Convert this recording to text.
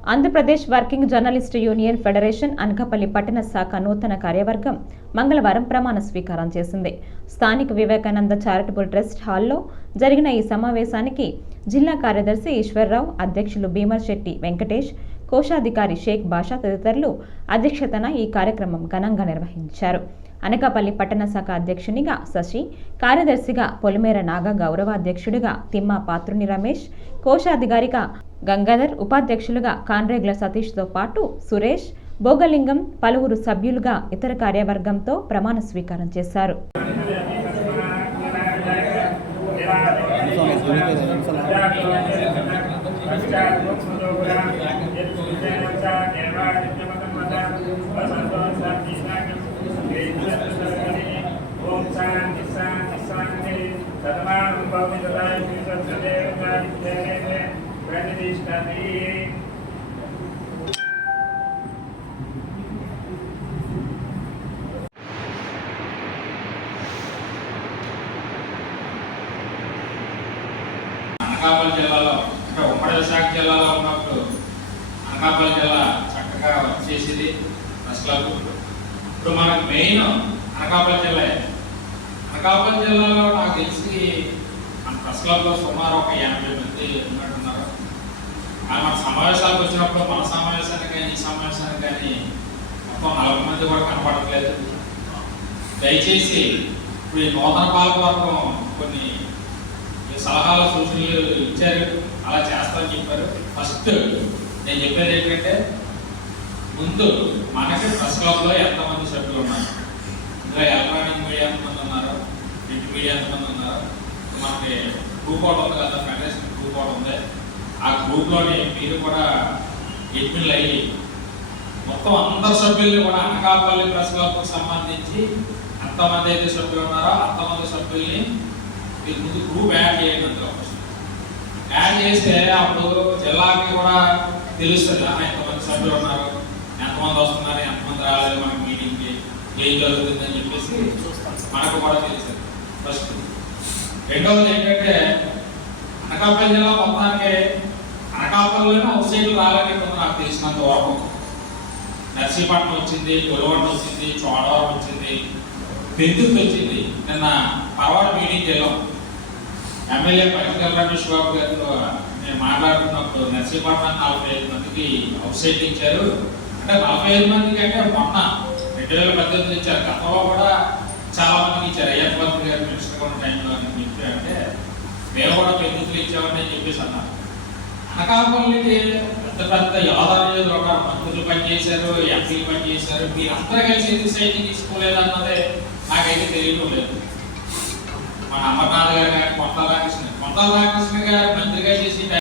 Andhra Pradesh working journalist union federation Anakapalli పట్టణ శాఖ నూతన కార్యవర్గం మంగళవారం ప్రమాణ స్వీకారం చేసింది. స్థానిక వివేకానంద చారిటబుల్ ట్రస్ట్ హాల్లో జరిగిన ఈ సమావేశానికి జిల్లా కార్యదర్శి ఈశ్వర్రావు, అధ్యక్షులు భీమర్శెట్టి వెంకటేష్, కోశాధికారి షేక్ బాషా తదితరులు అధ్యక్షతన ఈ కార్యక్రమం ఘనంగా నిర్వహించారు. అనకాపల్లి పట్టణ శాఖ అధ్యక్షునిగా శశి, కార్యదర్శిగా పొలిమేర నాగ, గౌరవాధ్యక్షుడిగా తిమ్మా పాత్రుని రమేష్, కోశాధికారిగా గంగాధర్, ఉపాధ్యక్షులుగా కాన్రేగ్ల సతీష్తో పాటు సురేష్, భోగలింగం పలువురు సభ్యులుగా ఇతర కార్యవర్గంతో ప్రమాణ స్వీకారం చేశారు. అనకాపల్లి జిల్లాలో అంటే ఉమ్మడి విశాఖ జిల్లాలో ఉన్నప్పుడు అనకాపల్లి జిల్లా చక్కగా వర్క్ చేసేది ప్రెస్ క్లబ్. ఇప్పుడు మనకు మెయిన్ అనకాపల్లి జిల్లా. అనకాపల్లి జిల్లాలో నాకు తెలిసి మన ప్రెస్ క్లబ్లో సుమారు ఒక 80 మంది ఉన్నట్టున్నారు. మన సమావేశాలకు వచ్చినప్పుడు మన సమావేశానికి కానీ ఈ సమావేశానికి కానీ మొత్తం 40 మంది కూడా కనపడట్లేదు. దయచేసి ఇప్పుడు ఈ నూతన పాలకవర్గం కొన్ని సలహాలు సూచనలు ఇచ్చారు, అలా చేస్తామని చెప్పారు. ఫస్ట్ నేను చెప్పేది ఏంటంటే, ముందు మనకి ప్రెస్ క్లబ్లో ఎంతమంది సభ్యులు ఉన్నారు, ఇంకా ఎలక్ట్రానిక్ మీడియా ఎంతమంది ఉన్నారు, ప్రింట్ మీడియా ఎంతమంది ఉన్నారు, మనకి గ్రూప్ ఒకటి ఉంది కదా, ఫెడరేషన్ గ్రూప్ ఒకటి ఉంది. ఆ గ్రూప్లోని మీరు కూడా అడ్మిన్లు అయ్యి మొత్తం అందరు సభ్యుల్ని కూడా అనకాపల్లి ప్రెస్ క్లబ్కు సంబంధించి ఎంతమంది అయితే సభ్యులు ఉన్నారో అంతమంది సభ్యుల్ని మీరు ముందు గ్రూప్ యాడ్ చేయండి. అందులో యాడ్ చేస్తే అప్పుడు జిల్లాకి కూడా తెలుస్తుంది ఎంతమంది సభ్యులు ఉన్నారు, ఎంతమంది వస్తున్నారు, ఎంతమంది రాలేదు, మనకి మీటింగ్కి ఏం జరుగుతుంది అని చెప్పేసి మనకు కూడా తెలుస్తుంది. ఫస్ట్ రెండవది ఏంటంటే, అనకాపల్లి జిల్లా మొత్తానికి అనకాపల్లిలోనే అవుట్ సైడ్లు రాలేకపోతుంది నాకు తెలిసినంత వరకు. నర్సీపట్నం వచ్చింది, కొలువంట వచ్చింది, చోడవరం వచ్చింది, పెందుకు వచ్చింది. నిన్న పరవాడ మీటింగ్కి వెళ్ళాం. ఎమ్మెల్యే పరికల్ రమేష్ బాబు గారితో నేను మాట్లాడుతున్నప్పుడు నర్సీపట్నం 45 మందికి అవుట్ సైడ్ ఇచ్చారు. అంటే 45 మందికి అంటే మొన్న 2018 ఇచ్చారు. గతంలో కూడా చాలా మందికి ఇచ్చారు. అయ్యప్ప గారు మినిస్టర్ ఉన్న టైంలో అంటే మేము కూడా పెందుకులు ఇచ్చామని చెప్పేసి అన్నారు. అనకాపల్లికి పెద్ద పెద్ద యోధాలు ఒక మంత్రులు పనిచేశారు, ఎంపీలు పనిచేశారు. మీరు అందరూ కలిసి ఎందుకు సైట్ తీసుకోలేదు అన్నదే నాకైతే తెలియడం లేదు. మన అమర్నాథ్ గారు కానీ కొంతల రామకృష్ణ గారు మంత్రిగా చేసి